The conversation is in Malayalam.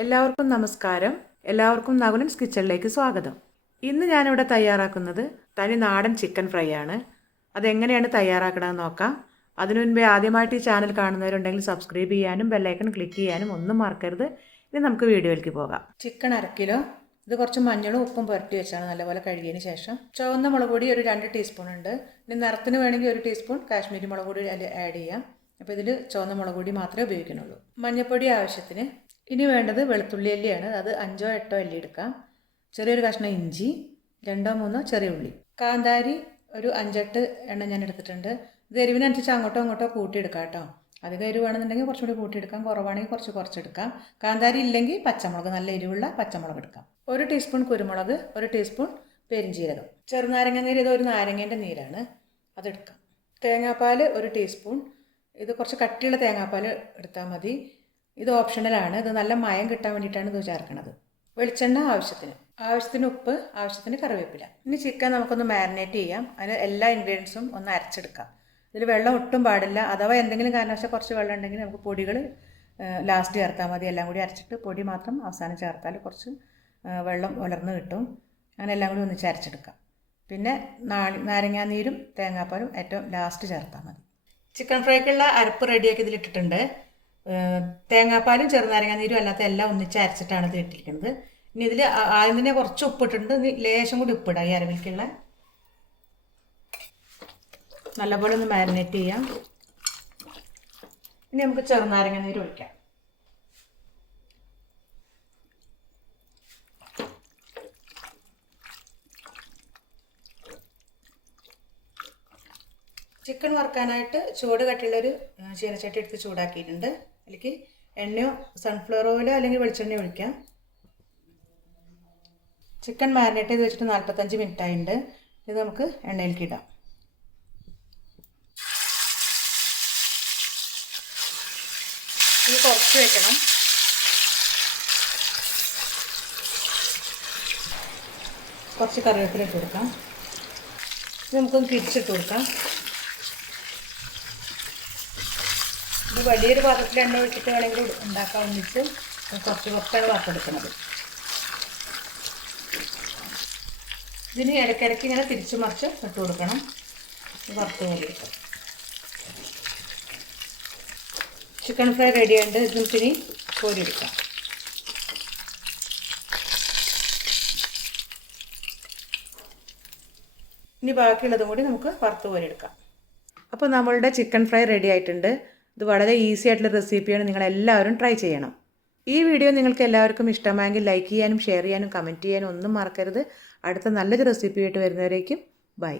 എല്ലാവർക്കും നമസ്കാരം. എല്ലാവർക്കും നകുലൻസ് കിച്ചണിലേക്ക് സ്വാഗതം. ഇന്ന് ഞാനിവിടെ തയ്യാറാക്കുന്നത് തനി നാടൻ ചിക്കൻ ഫ്രൈ ആണ്. അതെങ്ങനെയാണ് തയ്യാറാക്കണമെന്ന് നോക്കാം. അതിനു മുൻപേ ആദ്യമായിട്ട് ഈ ചാനൽ കാണുന്നവരുണ്ടെങ്കിൽ സബ്സ്ക്രൈബ് ചെയ്യാനും ബെല്ലൈക്കൺ ക്ലിക്ക് ചെയ്യാനും ഒന്നും മറക്കരുത്. ഇനി നമുക്ക് വീഡിയോയിലേക്ക് പോകാം. Chicken 1/2 kilo. ഇത് കുറച്ച് മഞ്ഞളും ഉപ്പും പുരട്ടി വെച്ചാണ് നല്ലപോലെ കഴുകിയതിന് ശേഷം. ചുവന്ന മുളക് പൊടി ഒരു 2 ടീസ്പൂൺ ഉണ്ട്. ഇനി നിറത്തിന് വേണമെങ്കിൽ 1 ടീസ്പൂൺ കാശ്മീരി മുളക് പൊടി ആഡ് ചെയ്യാം. അപ്പോൾ ഇതിൽ ചുവന്ന മുളക് പൊടി മാത്രമേ ഉപയോഗിക്കുന്നുള്ളൂ. മഞ്ഞൾപ്പൊടി ആവശ്യത്തിന്. ഇനി വേണ്ടത് വെളുത്തുള്ളി അല്ലിയാണ്. അത് 5 8 അല്ലി എടുക്കാം. ചെറിയൊരു കഷ്ണം ഇഞ്ചി, 2 3 ചെറിയ ഉള്ളി. കാന്താരി ഒരു 5 8 എണ്ണം ഞാൻ എടുത്തിട്ടുണ്ട്. ഇത് എരിവിനനുസരിച്ച് അങ്ങോട്ടോ ഇങ്ങോട്ടോ കൂട്ടിയെടുക്കാം കേട്ടോ. അധികം എരിവാണെന്നുണ്ടെങ്കിൽ കുറച്ചുകൂടി കൂട്ടിയെടുക്കാം, കുറവാണെങ്കിൽ കുറച്ചെടുക്കാം. കാന്താരി ഇല്ലെങ്കിൽ പച്ചമുളക്, നല്ല എരിവുള്ള പച്ചമുളക് എടുക്കാം. 1 ടീസ്പൂൺ കുരുമുളക്, 1 ടീസ്പൂൺ പെരിഞ്ജീരകം. ചെറുനാരങ്ങ നീര്, ഇത് ഒരു നാരങ്ങേൻ്റെ നീരാണ്, അതെടുക്കാം. തേങ്ങാപ്പാൽ 1 ടീസ്പൂൺ. ഇത് കുറച്ച് കട്ടിയുള്ള തേങ്ങാപ്പാൽ എടുത്താൽ മതി. ഇത് ഓപ്ഷണലാണ്. ഇത് നല്ല മയം കിട്ടാൻ വേണ്ടിയിട്ടാണ് ഇത് ചേർക്കുന്നത്. വെളിച്ചെണ്ണ ആവശ്യത്തിന് ഉപ്പ്, ആവശ്യത്തിന് കറിവേപ്പില. ഇനി ചിക്കൻ നമുക്കൊന്ന് മാരിനേറ്റ് ചെയ്യാം. അതിന് എല്ലാ ഇൻഗ്രീഡിയൻസും ഒന്ന് അരച്ചെടുക്കാം. ഇതിൽ വെള്ളം ഒട്ടും പാടില്ല. അഥവാ എന്തെങ്കിലും കാരണവശാൽ കുറച്ച് വെള്ളം ഉണ്ടെങ്കിൽ നമുക്ക് പൊടികൾ ലാസ്റ്റ് ചേർത്താൽ മതി. എല്ലാം കൂടി അരച്ചിട്ട് പൊടി മാത്രം അവസാനം ചേർത്താൽ കുറച്ച് വെള്ളം ഉലർന്ന് കിട്ടും. അങ്ങനെ എല്ലാം കൂടി ഒന്നിച്ച് അരച്ചെടുക്കാം. പിന്നെ നാരങ്ങാനീരും തേങ്ങാപ്പാലും ഏറ്റവും ലാസ്റ്റ് ചേർത്താൽ മതി. ചിക്കൻ ഫ്രൈക്കുള്ള അരപ്പ് റെഡിയാക്കി ഇതിലിട്ടിട്ടുണ്ട്. തേങ്ങാപ്പാലും ചെറുനാരങ്ങ നീരും അല്ലാത്ത എല്ലാം ഒന്നിച്ച് അരച്ചിട്ടാണ് ഇത് ഇട്ടിരിക്കുന്നത്. ഇനി ഇതിൽ ആദ്യം തന്നെ കുറച്ച് ഉപ്പിട്ടിട്ടുണ്ട്. ഇനി ലേശം കൂടി ഉപ്പിടാം ഈ അരവിലേക്കുള്ള. നല്ലപോലെ ഒന്ന് മാരിനേറ്റ് ചെയ്യാം. ഇനി നമുക്ക് ചെറുനാരങ്ങ നീര് ഒഴിക്കാം. ചിക്കൻ വറുക്കാനായിട്ട് ചൂട് കട്ടിയുള്ളൊരു ചീനച്ചട്ടി എടുത്ത് ചൂടാക്കിയിട്ടുണ്ട്. അതിലേക്ക് എണ്ണയോ സൺഫ്ലവർ ഓയിലോ അല്ലെങ്കിൽ വെളിച്ചെണ്ണയോ ഒഴിക്കാം. ചിക്കൻ മാരിനേറ്റ് ചെയ്ത് വെച്ചിട്ട് 45 മിനിറ്റ് ആയിട്ടുണ്ട്. ഇത് നമുക്ക് എണ്ണയിലേക്ക് ഇടാം. ഇത് കുറച്ച് വെക്കണം. കുറച്ച് കറിവേപ്പില ഇട്ട് കൊടുക്കാം. ഇത് നമുക്കൊന്ന് തിരിച്ചിട്ട് കൊടുക്കാം. ഇത് വലിയൊരു പാത്രത്തിൽ എണ്ണ ഒഴിച്ചിട്ട് വേണമെങ്കിൽ ഉണ്ടാക്കാൻ ഒന്നിച്ച് കുറച്ചാണ് വറുത്തെടുക്കുന്നത്. ഇതിന് ഇടയ്ക്കിടയ്ക്ക് ഇങ്ങനെ തിരിച്ച് മറിച്ച് ഇട്ട് കൊടുക്കണം. വറുത്ത് കോരിയെടുക്കാം. ചിക്കൻ ഫ്രൈ റെഡിയായിട്ട് ഇത് നമുക്കിനി കോരിയെടുക്കാം. ഇനി ബാക്കിയുള്ളതും കൂടി നമുക്ക് വറുത്ത് കോരിയെടുക്കാം. അപ്പോൾ നമ്മളുടെ ചിക്കൻ ഫ്രൈ റെഡി ആയിട്ടുണ്ട്. ഇത് വളരെ ഈസി ആയിട്ടുള്ള റെസിപ്പിയാണ്. നിങ്ങളെല്ലാവരും ട്രൈ ചെയ്യണം. ഈ വീഡിയോ നിങ്ങൾക്ക് എല്ലാവർക്കും ഇഷ്ടമായെങ്കിൽ ലൈക്ക് ചെയ്യാനും ഷെയർ ചെയ്യാനും കമൻറ്റ് ചെയ്യാനും ഒന്നും മറക്കരുത്. അടുത്ത നല്ലൊരു റെസിപ്പിയായിട്ട് വരുന്നവരേക്കും ബൈ.